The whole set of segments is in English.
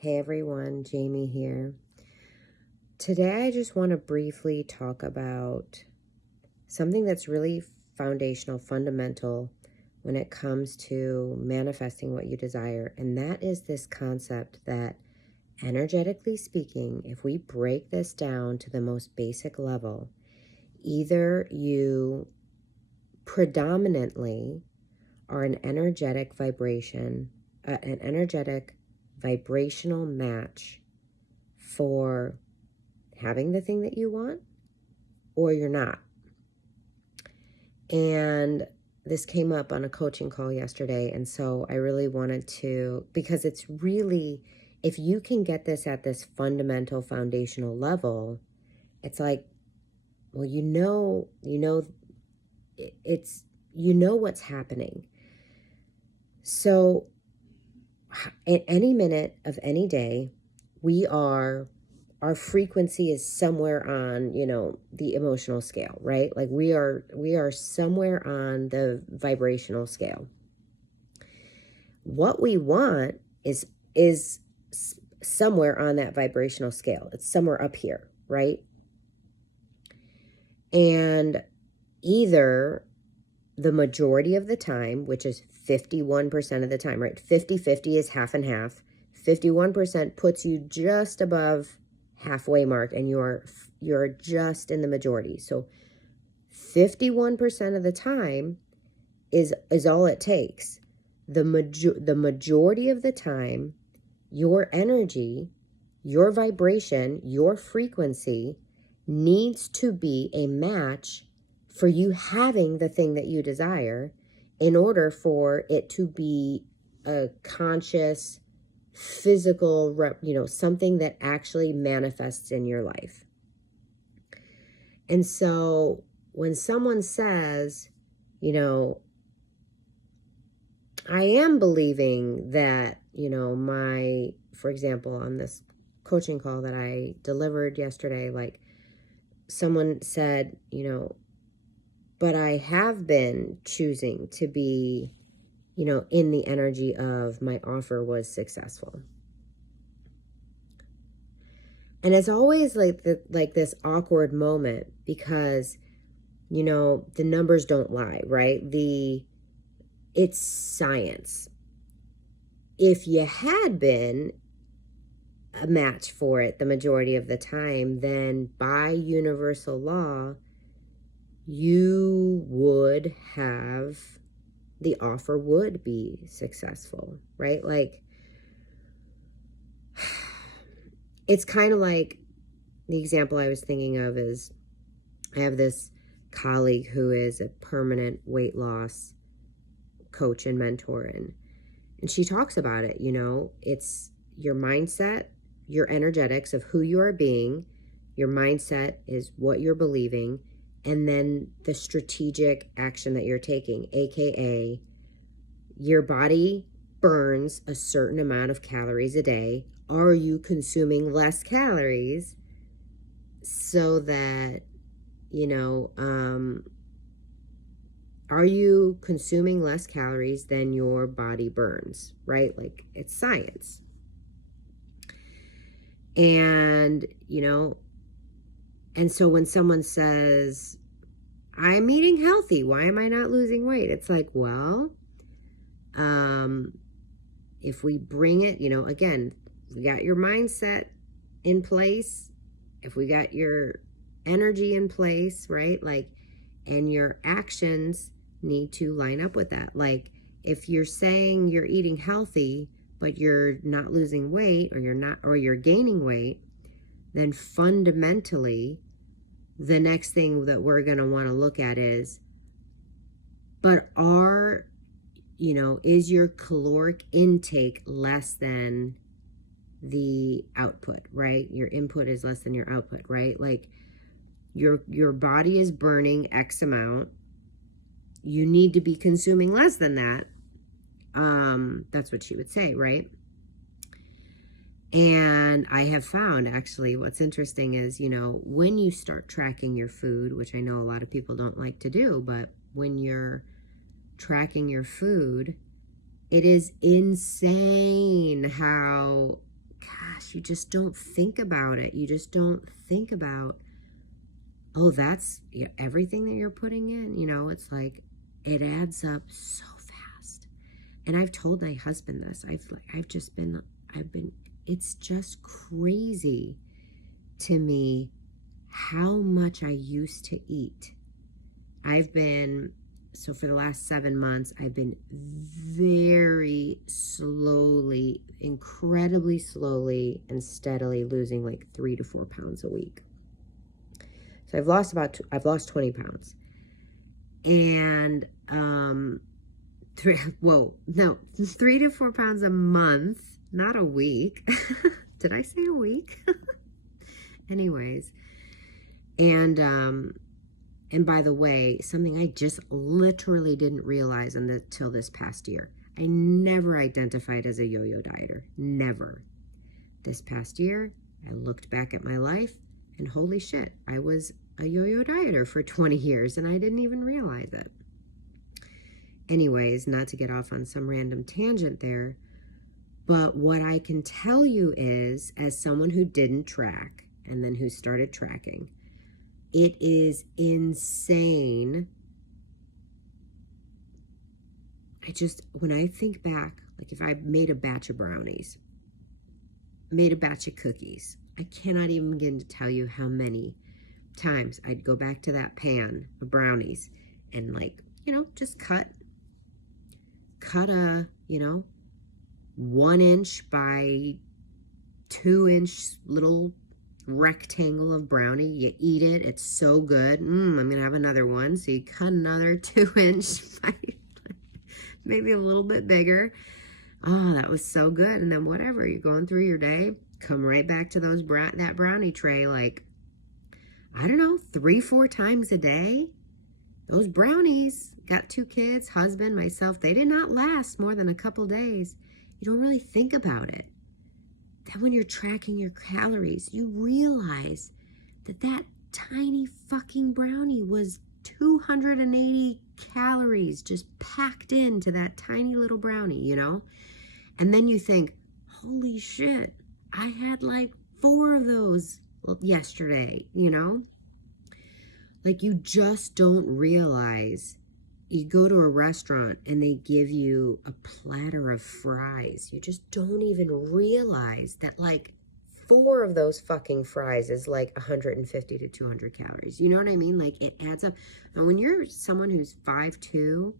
Hey everyone, Jamie here. Today I just want to briefly talk about something that's really foundational, fundamental when it comes to manifesting what you desire. And that is this concept that, energetically speaking, if we break this down to the most basic level, either you predominantly are an energetic vibration, an energetic vibrational match for having the thing that you want, or you're not. And this came up on a coaching call yesterday. And so I really wanted to, because it's really, if you can get this at this fundamental foundational level, it's like, well, it's, what's happening. So at any minute of any day, our frequency is somewhere on, the emotional scale, right? Like we are somewhere on the vibrational scale. What we want is somewhere on that vibrational scale. It's somewhere up here, right? And either the majority of the time, which is 51% of the time, right? 50-50 is half and half. 51% puts you just above halfway mark, and you're just in the majority. So 51% of the time is all it takes. The majority of the time, your energy, your vibration, your frequency needs to be a match for you having the thing that you desire, in order for it to be a conscious, physical, something that actually manifests in your life. And so when someone says, I am believing that, for example, on this coaching call that I delivered yesterday, like someone said, but I have been choosing to be, in the energy of my offer was successful. And it's always like this awkward moment, because, the numbers don't lie, right? It's science. If you had been a match for it the majority of the time, then by universal law, you would have, the offer would be successful, right? Like, it's kind of like the example I was thinking of is, I have this colleague who is a permanent weight loss coach and mentor, and she talks about it, it's your mindset, your energetics of who you are being. Your mindset is what you're believing, and then the strategic action that you're taking, aka your body burns a certain amount of calories a day. Are you consuming less calories so that, are you consuming less calories than your body burns, right? Like, it's science. And, and so when someone says, I'm eating healthy, why am I not losing weight? It's like, well, if we bring it, again, we got your mindset in place, if we got your energy in place, right? Like, and your actions need to line up with that. Like, if you're saying you're eating healthy, but you're not losing weight, or you're gaining weight, then fundamentally, the next thing that we're going to want to look at is, but is your caloric intake less than the output, right? Your input is less than your output, right? Like, your body is burning X amount. You need to be consuming less than that. That's what she would say, right? And I have found, actually, what's interesting is, when you start tracking your food, which I know a lot of people don't like to do, but when you're tracking your food, it is insane how gosh, you just don't think about it. You just don't think about, oh, that's everything that you're putting in. You know, it's like, it adds up so fast. And I've told my husband this. It's just crazy to me how much I used to eat. So for the last 7 months, I've been very slowly, incredibly slowly and steadily losing like 3 to 4 pounds a week. So I've lost 20 pounds. And, 3 to 4 pounds a month, not a week. Did I say a week? Anyways. And by the way, something I just literally didn't realize until this past year. I never identified as a yo-yo dieter. Never. This past year, I looked back at my life and holy shit, I was a yo-yo dieter for 20 years and I didn't even realize it. Anyways, not to get off on some random tangent there, but what I can tell you is, as someone who didn't track and then who started tracking, it is insane. When I think back, like if I made a batch of brownies, made a batch of cookies, I cannot even begin to tell you how many times I'd go back to that pan of brownies and just cut a, 1 inch by 2 inch little rectangle of brownie. You eat it, it's so good. I'm gonna have another one. So you cut another 2 inch by maybe a little bit bigger. Oh, that was so good. And then whatever, you're going through your day, come right back to that brownie tray, like, I don't know, 3-4 times a day. Those brownies, got 2 kids, husband, myself, they did not last more than a couple days. You don't really think about it. That when you're tracking your calories, you realize that tiny fucking brownie was 280 calories just packed into that tiny little brownie, And then you think, holy shit, I had like 4 of those yesterday, Like you just don't realize. You go to a restaurant and they give you a platter of fries. You just don't even realize that like 4 of those fucking fries is like 150 to 200 calories. You know what I mean? Like it adds up. And when you're someone who's 5'2",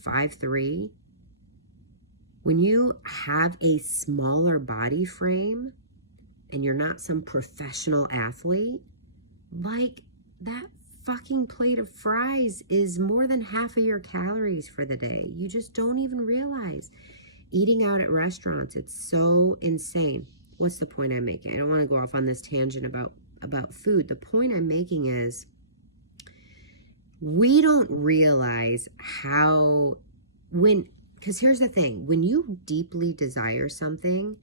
5'3", when you have a smaller body frame and you're not some professional athlete, like that fucking plate of fries is more than half of your calories for the day. You just don't even realize. Eating out at restaurants, it's so insane. What's the point I'm making? I don't want to go off on this tangent about food. The point I'm making is we don't realize because here's the thing, when you deeply desire something,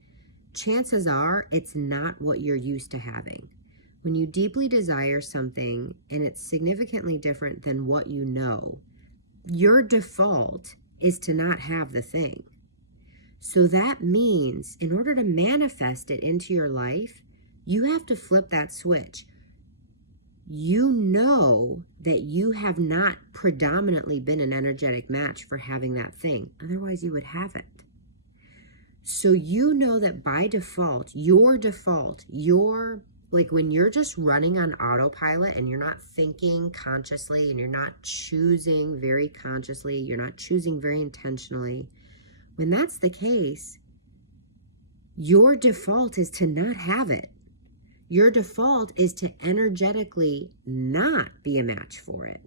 chances are it's not what you're used to having. When you deeply desire something and it's significantly different than what you know, your default is to not have the thing. So that means in order to manifest it into your life, you have to flip that switch. You know that you have not predominantly been an energetic match for having that thing. Otherwise, you would have it. So you know that by default, like when you're just running on autopilot and you're not thinking consciously and you're not choosing very consciously, you're not choosing very intentionally, when that's the case, your default is to not have it. Your default is to energetically not be a match for it.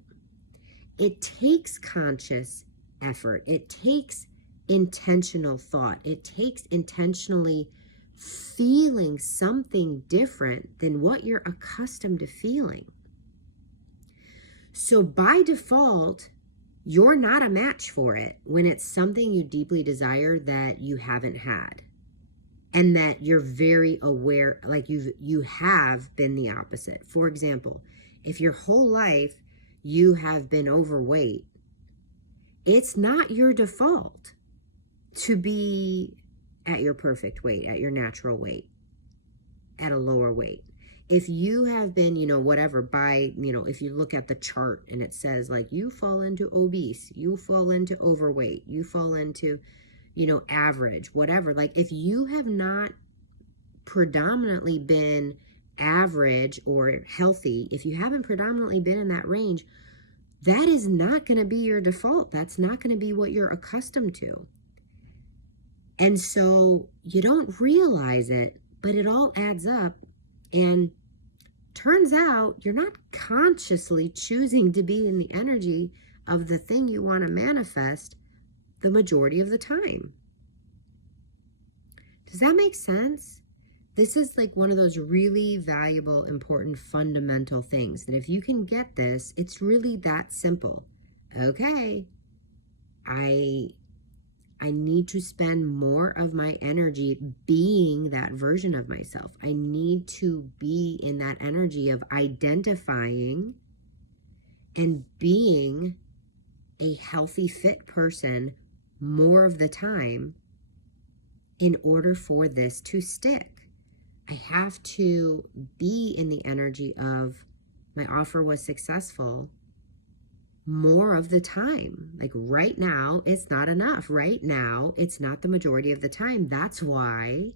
It takes conscious effort. It takes intentional thought. It takes intentionally feeling something different than what you're accustomed to feeling. So by default, you're not a match for it when it's something you deeply desire that you haven't had. And that you're very aware, like you have been the opposite. For example, if your whole life you have been overweight, it's not your default to be at your perfect weight, at your natural weight, at a lower weight. If you have been, whatever, if you look at the chart and it says like you fall into obese, you fall into overweight, you fall into, average, whatever. Like if you have not predominantly been average or healthy, if you haven't predominantly been in that range, that is not going to be your default. That's not going to be what you're accustomed to. And so you don't realize it, but it all adds up. And turns out you're not consciously choosing to be in the energy of the thing you want to manifest the majority of the time. Does that make sense? This is like one of those really valuable, important, fundamental things that if you can get this, it's really that simple. Okay, I need to spend more of my energy being that version of myself. I need to be in that energy of identifying and being a healthy, fit person more of the time in order for this to stick. I have to be in the energy of my offer was successful more of the time. Like right now, it's not enough. Right now, it's not the majority of the time. That's why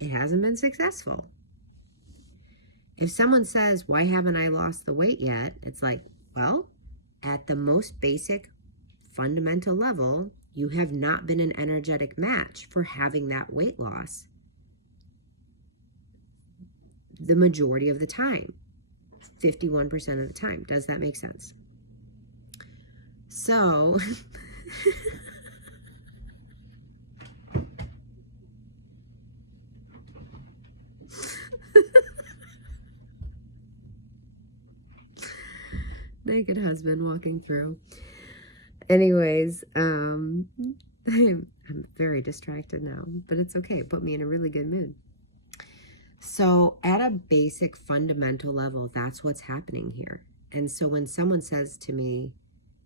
it hasn't been successful. If someone says, why haven't I lost the weight yet? It's like, well, at the most basic fundamental level, you have not been an energetic match for having that weight loss the majority of the time, 51% of the time. Does that make sense? So, naked husband walking through. Anyways, I'm very distracted now, but it's okay. It put me in a really good mood. So at a basic fundamental level, that's what's happening here. And so when someone says to me,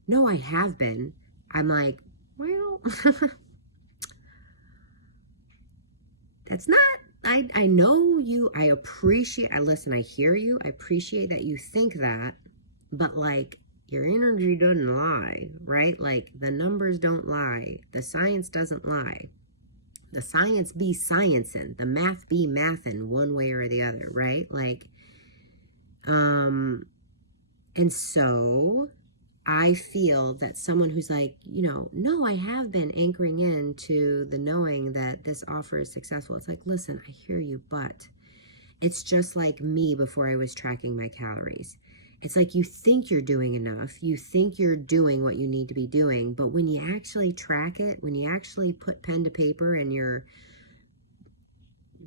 no, I have been, I'm like, well, that's not, I know you, I appreciate, listen, I hear you, I appreciate that you think that, but like your energy doesn't lie, right? Like the numbers don't lie. The science doesn't lie. The science be sciencing, the math be mathin' one way or the other, right? Like, and so I feel that someone who's like, no, I have been anchoring into the knowing that this offer is successful. It's like, listen, I hear you, but it's just like me before I was tracking my calories. It's like you think you're doing enough, you think you're doing what you need to be doing, but when you actually track it, when you actually put pen to paper and you're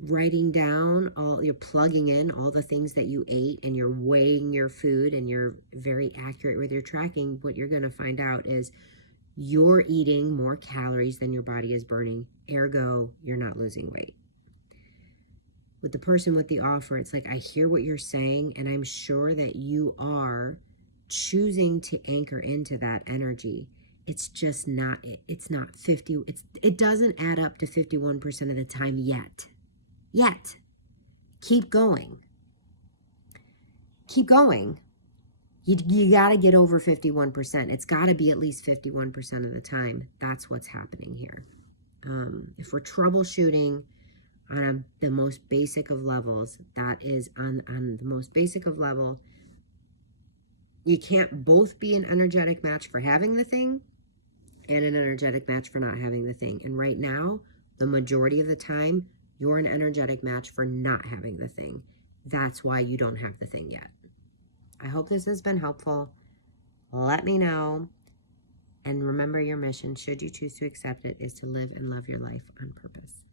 writing down you're plugging in all the things that you ate and you're weighing your food and you're very accurate with your tracking, what you're going to find out is you're eating more calories than your body is burning, ergo, you're not losing weight. With the person with the offer, it's like, I hear what you're saying, and I'm sure that you are choosing to anchor into that energy. It's just not, it's not 50, it doesn't add up to 51% of the time yet. Keep going. Keep going. You got to get over 51%. It's got to be at least 51% of the time. That's what's happening here. If we're troubleshooting on the most basic of levels, that is on the most basic of level, you can't both be an energetic match for having the thing and an energetic match for not having the thing. And right now, the majority of the time, you're an energetic match for not having the thing. That's why you don't have the thing yet. I hope this has been helpful. Let me know. And remember, your mission, should you choose to accept it, is to live and love your life on purpose.